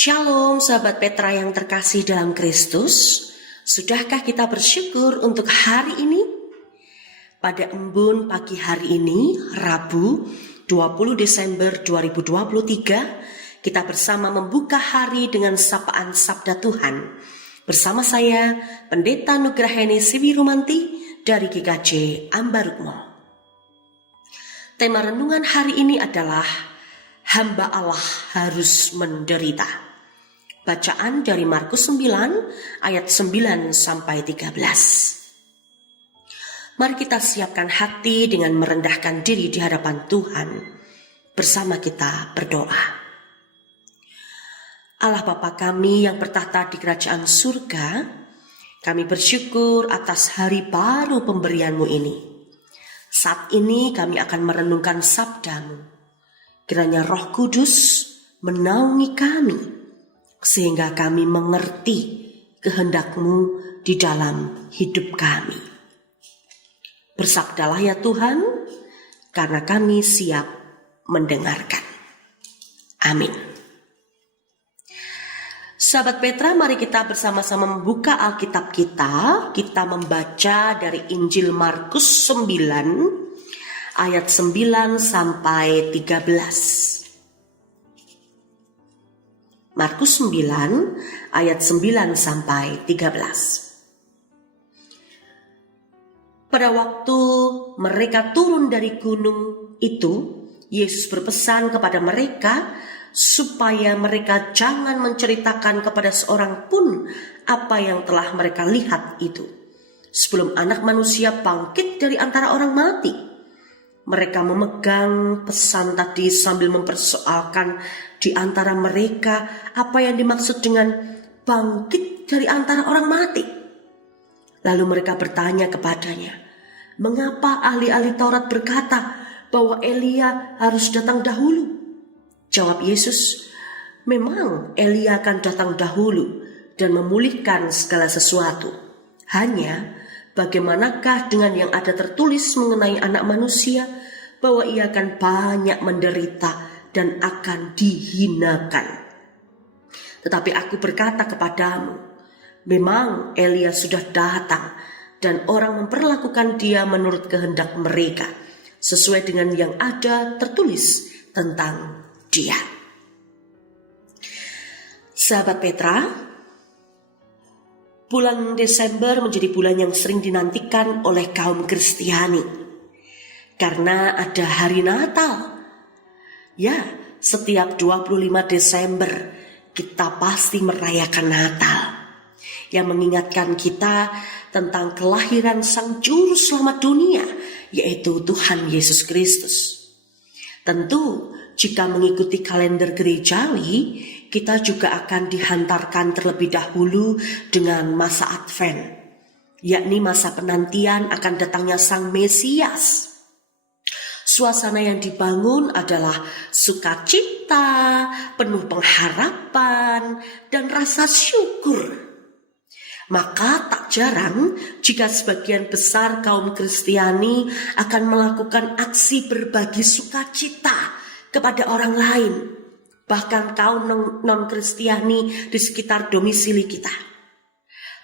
Shalom sahabat Petra yang terkasih dalam Kristus. Sudahkah kita bersyukur untuk hari ini? Pada embun pagi hari ini, Rabu 20 Desember 2023, kita bersama membuka hari dengan sapaan Sabda Tuhan. Bersama saya, Pendeta Nugraheni Siwi Rumanti dari GKJ Ambarukmo. Tema renungan hari ini adalah hamba Allah harus menderita. Bacaan dari Markus 9 ayat 9 sampai 13. Mari kita siapkan hati dengan merendahkan diri di hadapan Tuhan. Bersama kita berdoa. Allah Bapa kami yang bertahta di kerajaan surga, kami bersyukur atas hari baru pemberian-Mu ini. Saat ini kami akan merenungkan sabda-Mu. Kiranya Roh Kudus menaungi kami, sehingga kami mengerti kehendak-Mu di dalam hidup kami. Bersabdalah ya Tuhan, karena kami siap mendengarkan. Amin. Sahabat Petra, mari kita bersama-sama membuka Alkitab kita. Kita membaca dari Injil Markus 9, ayat 9 sampai 13. Markus 9 ayat 9 sampai 13. Pada waktu mereka turun dari gunung itu, Yesus berpesan kepada mereka supaya mereka jangan menceritakan kepada seorang pun apa yang telah mereka lihat itu, sebelum Anak Manusia bangkit dari antara orang mati. Mereka memegang pesan tadi sambil mempersoalkan di antara mereka apa yang dimaksud dengan bangkit dari antara orang mati. Lalu mereka bertanya kepadanya, mengapa ahli-ahli Taurat berkata bahwa Elia harus datang dahulu? Jawab Yesus, memang Elia akan datang dahulu dan memulihkan segala sesuatu. Hanya bagaimanakah dengan yang ada tertulis mengenai Anak Manusia, bahwa ia akan banyak menderita dan akan dihinakan. Tetapi aku berkata kepadamu, memang Elia sudah datang dan orang memperlakukan dia menurut kehendak mereka, sesuai dengan yang ada tertulis tentang dia. Sahabat Petra, bulan Desember menjadi bulan yang sering dinantikan oleh kaum Kristiani. Karena ada hari Natal. Ya, setiap 25 Desember kita pasti merayakan Natal. Yang mengingatkan kita tentang kelahiran Sang Juru Selamat dunia, yaitu Tuhan Yesus Kristus. Tentu, jika mengikuti kalender gerejawi, kita juga akan dihantarkan terlebih dahulu dengan masa Advent, yakni masa penantian akan datangnya Sang Mesias. Suasana yang dibangun adalah sukacita, penuh pengharapan, dan rasa syukur. Maka tak jarang jika sebagian besar kaum Kristiani akan melakukan aksi berbagi sukacita kepada orang lain, bahkan kaum non-Kristiani di sekitar domisili kita.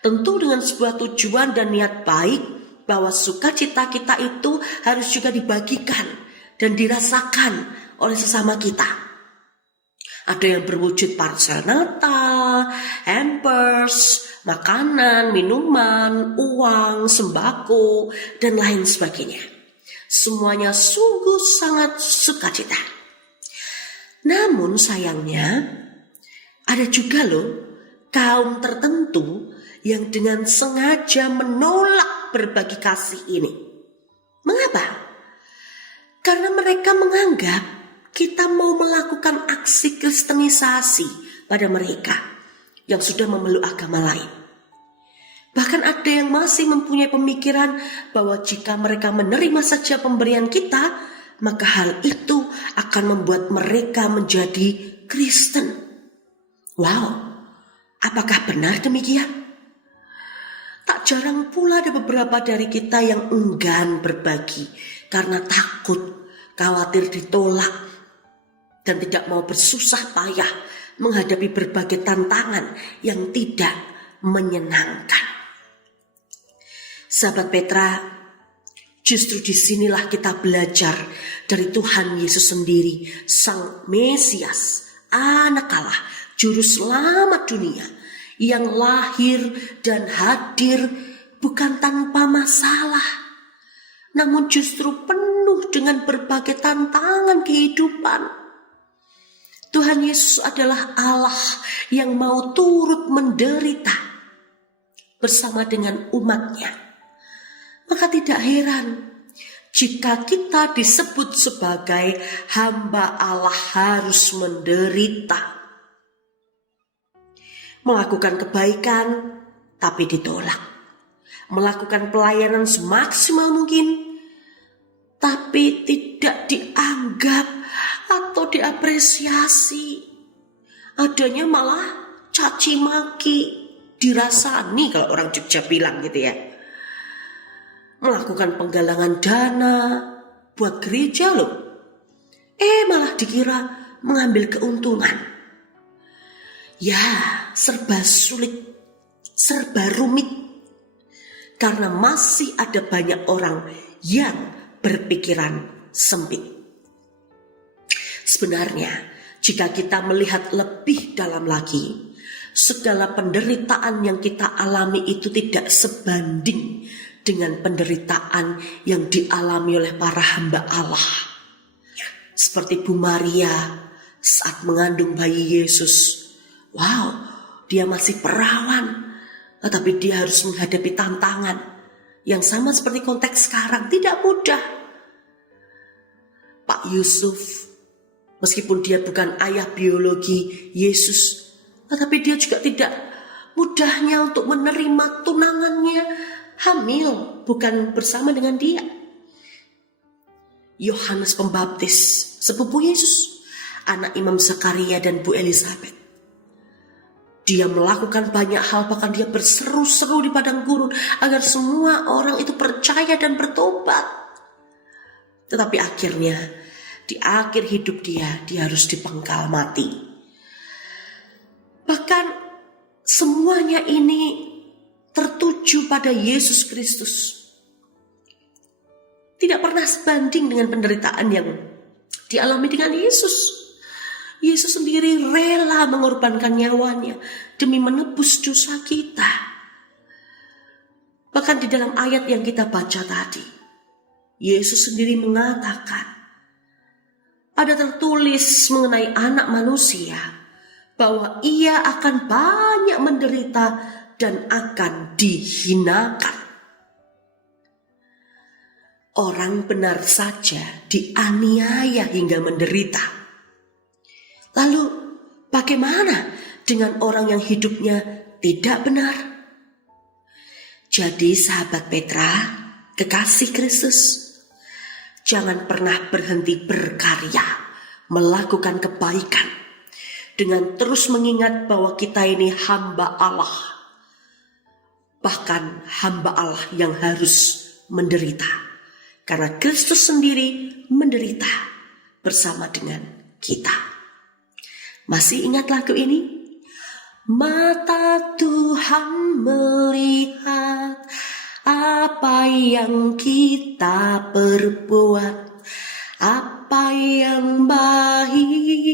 Tentu dengan sebuah tujuan dan niat baik bahwa sukacita kita itu harus juga dibagikan dan dirasakan oleh sesama kita. Ada yang berwujud parcel Natal, hampers, makanan, minuman, uang, sembako, dan lain sebagainya. Semuanya sungguh sangat sukacita. Namun sayangnya, ada juga loh kaum tertentu yang dengan sengaja menolak berbagi kasih ini. Mengapa? Karena mereka menganggap kita mau melakukan aksi kristenisasi pada mereka yang sudah memeluk agama lain. Bahkan ada yang masih mempunyai pemikiran bahwa jika mereka menerima saja pemberian kita, maka hal itu akan membuat mereka menjadi Kristen. Wow, apakah benar demikian? Tak jarang pula ada beberapa dari kita yang enggan berbagi karena takut, khawatir ditolak, dan tidak mau bersusah payah menghadapi berbagai tantangan yang tidak menyenangkan. Sahabat Petra, justru disinilah kita belajar dari Tuhan Yesus sendiri, Sang Mesias, Anak Allah, Juru Selamat dunia, yang lahir dan hadir bukan tanpa masalah, namun justru penuh dengan berbagai tantangan kehidupan. Tuhan Yesus adalah Allah yang mau turut menderita bersama dengan umatnya. Maka tidak heran jika kita disebut sebagai hamba Allah harus menderita. Melakukan kebaikan tapi ditolak. Melakukan pelayanan semaksimal mungkin tapi tidak dianggap atau diapresiasi. Adanya malah caci maki, dirasani kalau orang Jogja bilang gitu ya. Melakukan penggalangan dana buat gereja loh. Malah dikira mengambil keuntungan. Ya, serba sulit, serba rumit. Karena masih ada banyak orang yang berpikiran sempit. Sebenarnya, jika kita melihat lebih dalam lagi, segala penderitaan yang kita alami itu tidak sebanding dengan penderitaan yang dialami oleh para hamba Allah. Seperti Bu Maria saat mengandung bayi Yesus. Wow, dia masih perawan, tetapi dia harus menghadapi tantangan yang sama seperti konteks sekarang, tidak mudah. Pak Yusuf, meskipun dia bukan ayah biologi Yesus, tetapi dia juga tidak mudahnya untuk menerima tunangannya hamil bukan bersama dengan dia. Yohanes Pembaptis, sepupu Yesus, anak Imam Zakaria dan Bu Elizabeth. Dia melakukan banyak hal, bahkan dia berseru-seru di padang gurun agar semua orang itu percaya dan bertobat. Tetapi akhirnya di akhir hidup dia harus dipenggal mati. Bahkan semuanya ini tertuju pada Yesus Kristus. Tidak pernah sebanding dengan penderitaan yang dialami dengan Yesus. Yesus sendiri rela mengorbankan nyawanya demi menebus dosa kita. Bahkan di dalam ayat yang kita baca tadi, Yesus sendiri mengatakan, ada tertulis mengenai anak manusia bahwa ia akan banyak menderita dan akan dihinakan. Orang benar saja dianiaya hingga menderita. Lalu bagaimana dengan orang yang hidupnya tidak benar? Jadi sahabat Petra, kekasih Kristus, jangan pernah berhenti berkarya, melakukan kebaikan, dengan terus mengingat bahwa kita ini hamba Allah. Bahkan hamba Allah yang harus menderita, karena Kristus sendiri menderita bersama dengan kita. Masih ingat lagu ini? Mata Tuhan melihat apa yang kita perbuat, apa yang baik,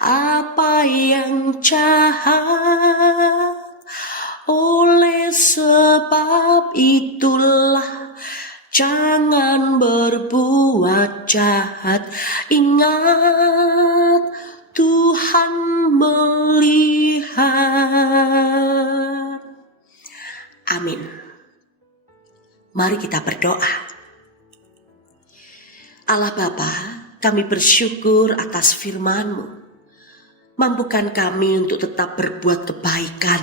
apa yang jahat. Oleh sebab itulah jangan berbuat jahat. Ingat Tuhan melihat. Amin. Mari kita berdoa. Allah Bapa, kami bersyukur atas firman-Mu. Mampukan kami untuk tetap berbuat kebaikan,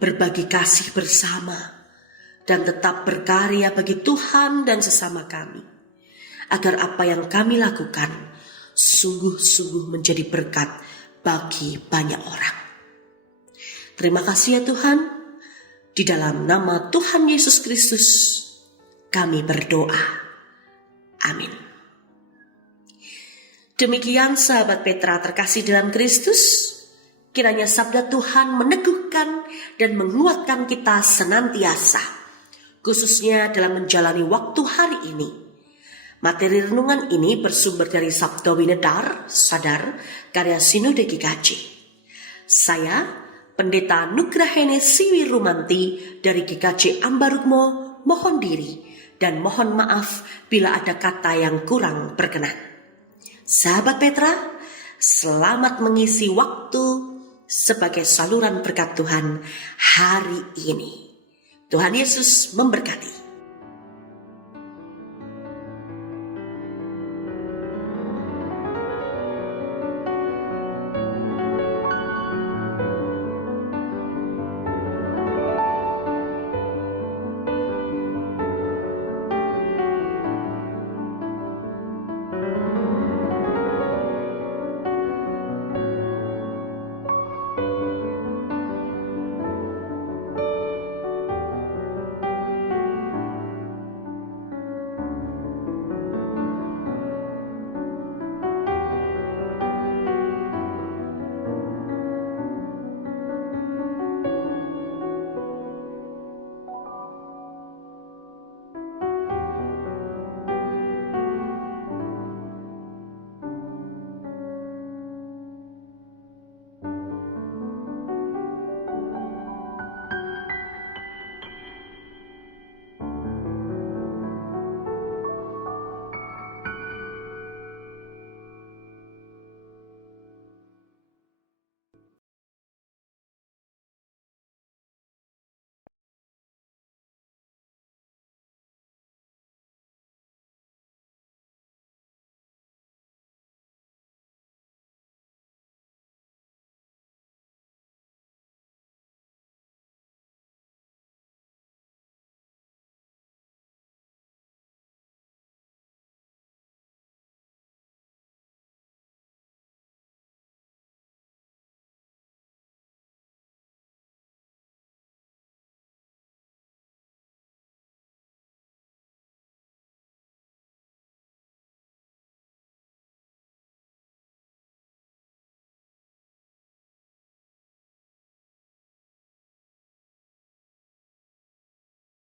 berbagi kasih bersama, dan tetap berkarya bagi Tuhan dan sesama kami, agar apa yang kami lakukan sungguh-sungguh menjadi berkat bagi banyak orang. Terima kasih ya Tuhan, di dalam nama Tuhan Yesus Kristus kami berdoa. Amin. Demikian sahabat Petra terkasih dalam Kristus, kiranya sabda Tuhan meneguhkan dan menguatkan kita senantiasa, khususnya dalam menjalani waktu hari ini. Materi renungan ini bersumber dari Sabda Winedar, Sadar, karya Sinode GKJ. Saya, Pendeta Nugrahene Siwi Rumanti dari GKJ Ambarukmo, mohon diri dan mohon maaf bila ada kata yang kurang berkenan. Sahabat Petra, selamat mengisi waktu sebagai saluran berkat Tuhan hari ini. Tuhan Yesus memberkati.